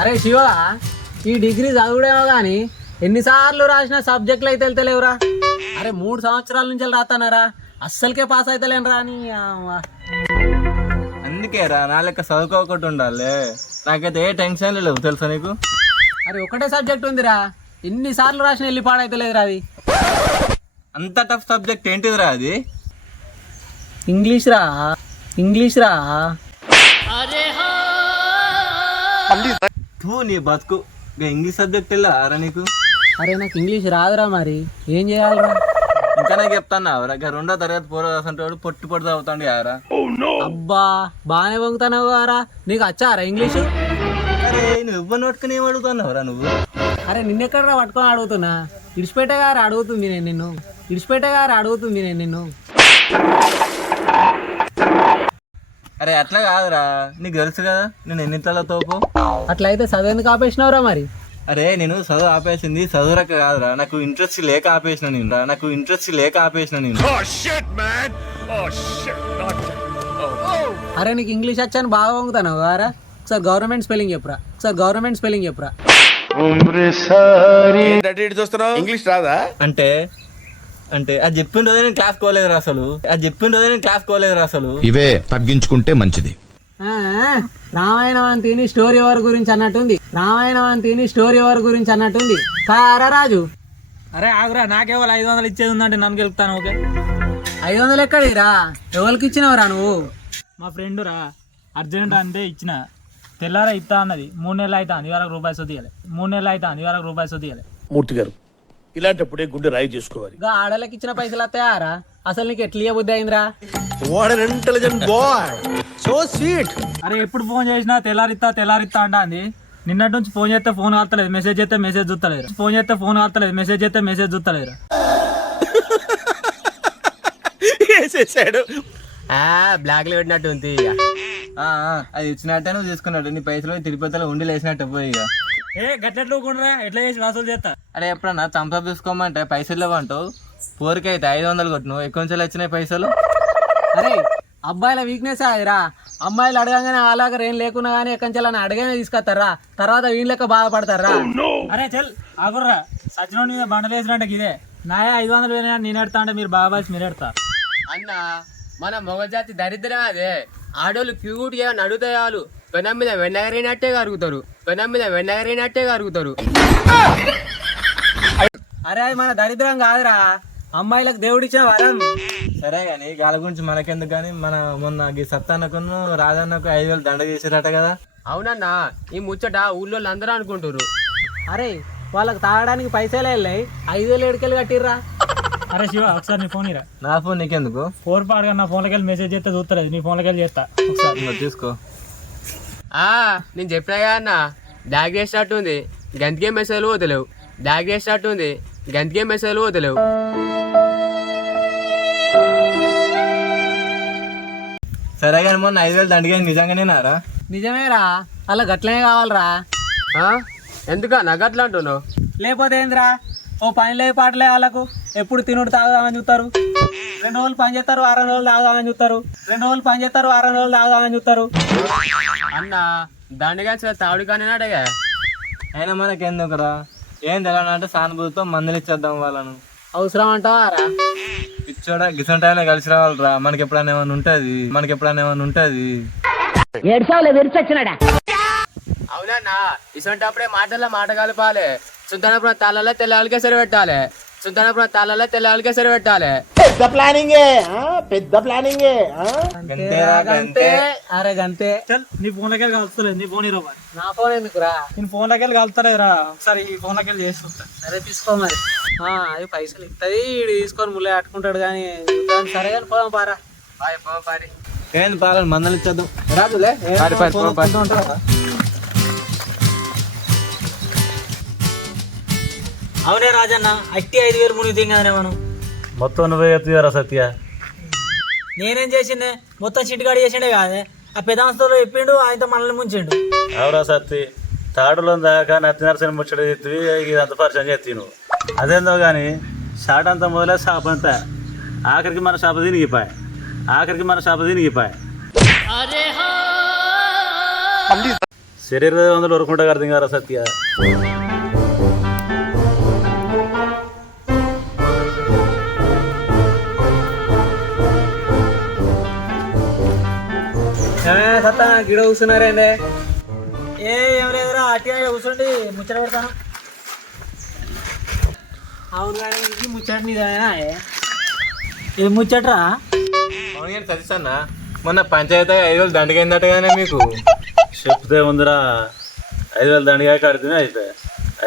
అరే శివ, ఈ డిగ్రీ చదువుడేమో కానీ ఎన్నిసార్లు రాసిన సబ్జెక్టులు అయితే వెళ్తలేవురా. అరే 3 సంవత్సరాల నుంచి రాతానారా, అస్సలకే పాస్ అవుతలేనురా అని. అందుకే రా నా లెక్క చదువుకోకుండా ఉండాలి. నాకైతే ఏ టెన్షన్ లేవు తెలుసా నీకు. అరే ఒకటే సబ్జెక్ట్ ఉందిరా, ఎన్నిసార్లు రాసిన వెళ్ళి పాడైతలేదురా అది. అంత టఫ్ సబ్జెక్ట్ ఏంటిదిరా అది? ఇంగ్లీష్ రా. తూ నీ బతుకు ఇంగ్లీష్ సబ్జెక్ట్ వెళ్ళారా నీకు? అరే నాకు ఇంగ్లీష్ రాదురా, మరి ఏం చేయాలిరా? ఇంకా నాకు చెప్తాను రా, 2వ తరగతి పూర్వసంటాడు పొట్టు పొట్టు చదువుతాడు యారా. అబ్బా బాగానే వంగుతావు కారా, నీకు వచ్చారా ఇంగ్లీషు? అరే నువ్వు ఇవ్వని పట్టుకుని ఏం అడుగుతున్నావురా నువ్వు? అరే నిన్నెక్కడరా పట్టుకొని అడుగుతున్నా, ఇడిచిపేట గారు అడుగుతుంది నేను నిన్ను. అరే అట్లా కాదురా, నీకు తెలుసు కదా నేను ఎన్నిట్లలో తోపు. అట్లయితే చదివేందుకు ఆపేసినావురా మరి? అరే నేను చదువు ఆపేసింది చదువురక కాదురా, నాకు ఇంట్రెస్ట్ లేక ఆపేసిన నేను. అరే నీకు ఇంగ్లీష్ వచ్చాను బాగా వంగుతాను కారా, ఒకసారి గవర్నమెంట్ స్పెల్లింగ్ చెప్పురా. ఇంగ్లీష్ రాదా? అంటే అది చెప్పిన రోజే నేను క్లాస్ కోలేదురా అసలు. ఇవే తగ్గించుకుంటే మంచిది. రామాయణం అని తిని స్టోరీ ఎవరి గురించి అన్నట్టుంది కారా రాజు. అరే ఆగురా, నాకేవాళ్ళు 500 ఇచ్చేది ఉందంటే నన్ను గెలుపుతాను. ఓకే 500 ఎక్కడిరా, ఎవరికి ఇచ్చినవరా నువ్వు? మా ఫ్రెండ్ రా, అర్జెంట్ అంటే ఇచ్చిన. తెల్లారా ఇస్తా అన్నది, 3 నెలలు అయితే ఇవాళ రూపాయి సొద్దియాలి. మూర్తి గారు ఇలాంటప్పుడే గుండె రాయి చేసుకోవాలి. ఇంకా ఆడలకి ఇచ్చిన పైసలు వస్తాయారా? అసలు నీకు ఎట్లా బుద్ధి అయిందిరా? అరే ఎప్పుడు ఫోన్ చేసినా తెల్లారిస్తా అంటా. నిన్నటి నుంచి ఫోన్ చేస్తే ఫోన్ కాల్తలేదు, మెసేజ్ చేస్తే మెసేజ్ చూస్తలేరు. బ్లాక్ లో పెట్టినట్టు ఉంది. అది ఇచ్చినట్టే నువ్వు తీసుకున్నట్టు, నీ పైసలు తిరుపతిలో ఉండి లేచినట్టు పోయి. గట్లెట్లు ఎట్లా చేసి వసూలు చేస్తా? అరే ఎప్పుడన్నా థమ్స్అప్ తీసుకోమంటే పైసలు లేవంటావు. 4కి అయితే 500 కొట్టు, నువ్వు ఎక్కువ నుంచి వచ్చినాయి పైసలు. అరే అబ్బాయిల వీక్నెస్ అదిరా, అమ్మాయిలు అడగంగానే అలాగ ఏం లేకున్నా కానీ ఎక్కంచెలని అడగానే తీసుకొస్తారా, తర్వాత వీళ్ళ లెక్క బాధపడతారా? అరే చల్ ఆగుర్రా, సచిన మీద బండలు వేసినట్టు ఇదే నాయ 500 వేలు నేను ఎడతా అంటే మీరు బాబాయ్ మీరు ఎడతా అన్న. మన మొగజాతి దరిద్రం అదే, ఆడోళ్ళు క్యూట్ చేయని అడుగుతాయి, వాళ్ళు పెనం మీద వెన్నగరైనట్టే కరుగుతారు. అరే అది మన దరిద్రం కాదురా, అమ్మాయిలకు దేవుడిచ్చిన వరం. సరే కానీ గాలి గురించి మనకెందుకు కానీ, మన మొన్న సత్తన్నకు రాజన్నకు 5,000 దండ చేసిరట కదా. అవునన్నా, ఈ ముచ్చట ఊళ్ళో అందరూ అనుకుంటారు. అరే వాళ్ళకి తాగడానికి పైసలే వెళ్ళాయి, 5,000 ఏడుకెళ్ళి కట్టిర్రా. అరే శివ ఒకసారి నీ ఫోన్ ఇరా. నా ఫోన్ నీకెందుకు? 4 పాడుగా నా ఫోన్లోకి వెళ్ళి మెసేజ్ చేస్తే చూస్తలేదు, నీ ఫోన్లోకి వెళ్ళి చేస్తా ఒకసారి. తీసుకో. నేను చెప్పినా కదా అన్న, డాగ్ చేసినట్టుంది గంతికే మెసేజ్లు పోతలేవు. సరే కానీ మొన్న 5,000 దండగా నిజంగానేనారా? నిజమేరా, అలా గట్లనే కావాలరా. ఎందుకన్నా గట్ల అంటున్నావు? లేకపోతే ఏందిరా, ఓ పని లేదు పాటలే వాళ్ళకు, ఎప్పుడు తినుడు తాగుదామని చూస్తారు. 2 రోజులు పని చేస్తారు, 6 రోజులు తాగుదామని చూస్తారు. అన్న దండగా తాగుడు కానీ అడగా. అయినా మనకెందుకురా, ఏం తెలంటే సానుభూతితో మందులు ఇచ్చేద్దాం వాళ్ళను. అవసరం అంటావారా? పిచ్చోడా గిసంటాయినా కలిసి రావాలరా, మనకి ఎప్పుడైనా ఏమైనా ఉంటుంది. అవునన్నా, ఇసంటప్పుడే మాటల్లో మాట కలపాలి. సుందరపురం తాళ్ళలో తెల్లవాళ్ళకే సరి పెట్టాలి. పెద్ద ప్లానింగే. అరే గంతే. చల్ నీ ఫోన్లోకి వెళ్ళి కలుస్తలేదు, నీ ఫోన్ ఇవ్వ. నా ఫోన్ ఎందుకురా? నేను ఫోన్లోకి వెళ్ళి కలుస్తలేదురా, ఒకసారి ఈ ఫోన్లోకి వెళ్ళి చేసుకుంటా. సరే తీసుకో మరి. అది పైసలు ఇస్తుంది, ఈడు తీసుకొని ముళ్ళే కట్టుకుంటాడు కానీ. సరే కానీ పోదాం పారా. పారి ఏంది పాలని మందలు ఇచ్చేద్దాం. అవునే రాజన్న, అట్టి 5,000 మునిగి తింగానే మనం. మొత్తం నువ్వే ఎత్తుగారా సత్య. నేనేం చేసిండే, మొత్తం చిట్టుగాడి చేసిండే కాదే. ఆ పెదాంశంలో చెప్పిండు, ఆయనతో మనల్ని ముంచిండు. అవురా సత్తి, తాడులో దాకా నత్తి నరసని ముచ్చట ఎత్తివి, ఇదంత పరిచయం చేతి నువ్వు. అదేందో కానీ షాట్ అంతా మొదలే షాప్ అంతా, ఆఖరికి మన షాప్ తినిగిపోయి. శరీర వందలు వరకుంటా అర్థం కారా సత్య. సత్తా గిడ కూర్చున్నారేందే? ఏం లేదురా, అట్టిగా కూర్చోండి ముచ్చట పెడతాను. అవును కానీ ఇది ముచ్చట నీదేనా? ఏం ముచ్చట్రా? అవును కానీ సతీష్ అన్న, మొన్న పంచాయతీ 5,000 దండగైందటగానే మీకు. చెప్తే ఉందిరా, 5,000 దండిగా కడితేనే అయిపోయా,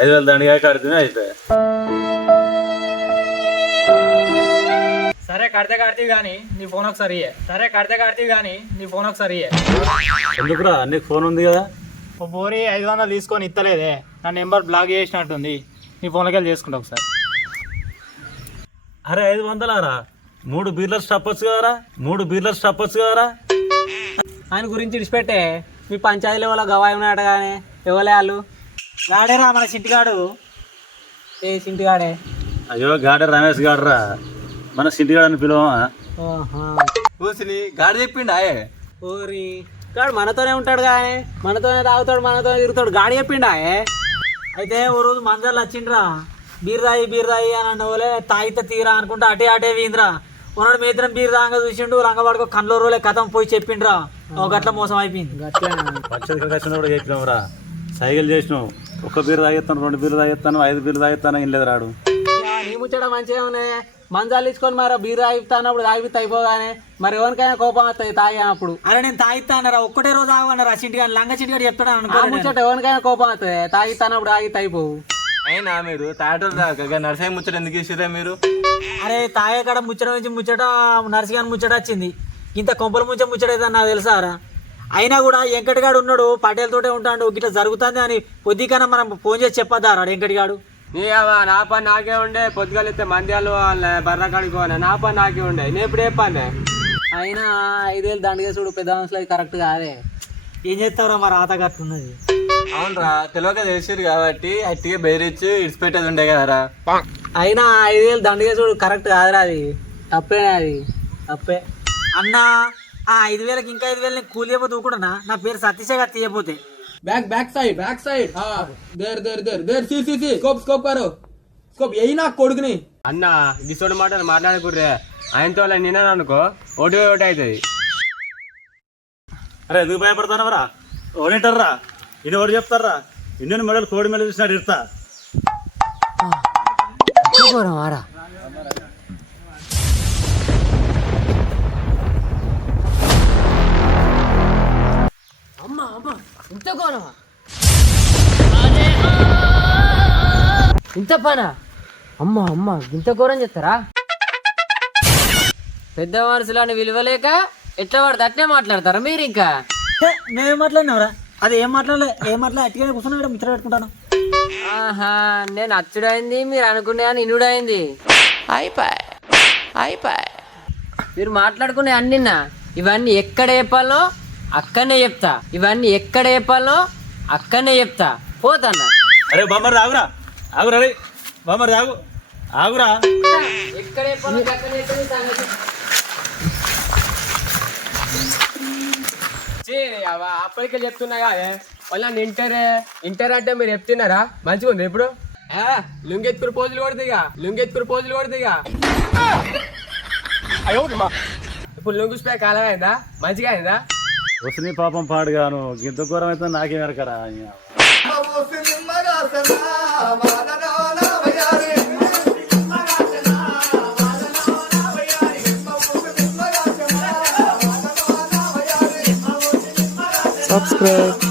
5,000 దండిగా కడితేనే అయిపోయా. సరే కడితే కానీ నీ ఫోన్ ఒకసారి ఇయ్యే. ఎందుకురా, నీకు ఫోన్ ఉంది కదా? ఓ బోరి 500 తీసుకొని ఇస్తలేదే, నా నెంబర్ బ్లాక్ చేసినట్టుంది. నీ ఫోన్లోకి వెళ్ళి చేసుకుంటా ఒకసారి. అరే 500రా, 3 బీర్లర్ స్టాప్ వచ్చు కదరా. ఆయన గురించి విడిచిపెట్టే, మీ పంచాయతీలో వాళ్ళ గవాయి ఉన్నాయట కానీ ఎవలే వాళ్ళు? గాడేరా మన చింటిగాడు. ఏ సింటిగాడే? అయ్యో గాడే రమేష్ గాడరా, మన సిద్ధిగాడని పిలవా? కూర్చుని గాడి చెప్పిండా? ఓరి గాడు మనతోనే ఉంటాడు కానీ, మనతోనే తాగుతాడు, మనతోనే తిరుగుతాడు. గాడి చెప్పిండా? అయితే ఓ రోజు మంజాలు వచ్చిండ్రా, బీర్ తాగి అని అంటే తాగితే తీరా అనుకుంటా అటే వీంద్రా. ఉన్నాడు మేత్రం బీర్ తాగా చూసిండు, రంగవాడుకో కన్లో రోజులే కథం పోయి చెప్పిండ్రా. ఒక గట్ల మోసం అయిపోయింది. పంచాయతీ వచ్చిన కూడా చెప్పినావురా, సైకిల్ చేసినావు. 1 బీర్ తాగెత్తాను, 2 బీర్లు తాగెత్తాను, 5 బీర్లు తాగెత్తాను, ఏం లేదు రాడు. నీ ముచ్చట మంచిగా ఉన్నాయి. మంచాలు ఇచ్చుకొని మరి బీర్ తాగిస్తానప్పుడు తాగిపితే అయిపోగానే మరి ఎవరికైనా కోపం వస్తాయి తాగినప్పుడు. అరే నేను తాగిస్తా అన్నారా, ఒక్కటే రోజు ఆగన్నారా చింటిగాడు, లంగ చింటిగాడు చెప్తాడు ఆ అనుకో. ముచ్చట ఎవరికైనా కోపం వస్తుంది, తాగిస్తానప్పుడు తాగితే అయిపోవు. అయినా మీరు తాటలు దాకా నర్సయ్య ముచ్చట ఎందుకు ఇచ్చిరా మీరు? అరే తాగే కాడ ముచ్చట నుంచి ముచ్చట నర్సిగాని ముచ్చట వచ్చింది. ఇంత కొంపల ముచ్చట అయితే నాకు తెలుసారా. అయినా కూడా వెంకటగాడు ఉన్నాడు, పటేల్తోటే ఉంటాడు, ఇట్లా జరుగుతుంది అని కొద్దికన్నా మనం ఫోన్ చేసి చెప్పద్దారా వెంకటగాడు. నా పని నాకే ఉండే, పొద్దుగలిస్తే మంద్యాలు బర్ర కాడికి పోనా, నా పని నాకే ఉండే, నేను ఇప్పుడు ఏ పని. అయినా 5,000 దండగేసుడు పెద్ద మనుషులు అది కరెక్ట్ కాదే. ఏం చేస్తావురా మరి ఆత గట్లున్నది. అవునరా, తెలియక తెలిసిరు కాబట్టి అట్టిగా బెదిరించి ఇడిచిపెట్టేది ఉండే కదరా. అయినా 5,000 దండగేసుడు కరెక్ట్ కాదురా, అది తప్పేనే, అది తప్పే. అన్నా ఆ 5,000కి ఇంకా 5,000 నేను కూలి అయిపోతే ఊకుంటున్నా. నా పేరు సతీషగా తీయపోతే. बैक साइड हाँ देर सी स्कोप करो स्कोप यही ना कोडुकनी అన్న గిసోడు మాటలు మాట్లాడుకుర్రే, ఆయనతో నిన్న అనుకో ఒకటి అవుతుంది. అరే ఎందుకు భయపడతానవరా? ఓడింటారా, ఇన్ని ఒకటి చెప్తారా, ఇండియన్ మెడల్ కోడి మెడల్ చూసినాడు ఇస్తా. ఇంత ఘోరమా? ఇంత పనా? అమ్మ ఇంత ఘోరం చెప్తారా? పెద్ద మనుషులని విలువలేక ఎట్లా పడితే అట్నే మాట్లాడతారా మీరు? ఇంకా నేనేం మాట్లాడినవరా? అది ఏం మాట్లాడ అట్టిగా కూర్చున్నా మిత్ర పెట్టుకుంటాను. ఆహా, నేను అచ్చుడైంది మీరు అనుకునే అని ఇనుడైంది. అయిపోయి మీరు మాట్లాడుకునే అన్నిన్నా ఇవన్నీ ఎక్కడ చెప్పాలో అక్కడనే చెప్తా, పోతాన్న. అరే బామ్మర్ ఆగురా రే బామ్మర్ ఆగురా. ఎక్కడ చెప్పాలో అక్కడనే అప్పటికే చెప్తున్నా కదా వాళ్ళని ఇంటర్ అంటే మీరు చెప్తున్నారా? మంచిగా ఉంది. ఇప్పుడు లుంగెత్తుకుని పోజులు కొడుతుందిగా. ఇప్పుడు లుంగుసిపోయే కాలం అయిందా? మంచిగా అయిందా? వస్తుంది పాపం పాడుగాను, ఇంత ఘోరం అయితే నాకేం ఎరకరా. సబ్స్క్రైబ్.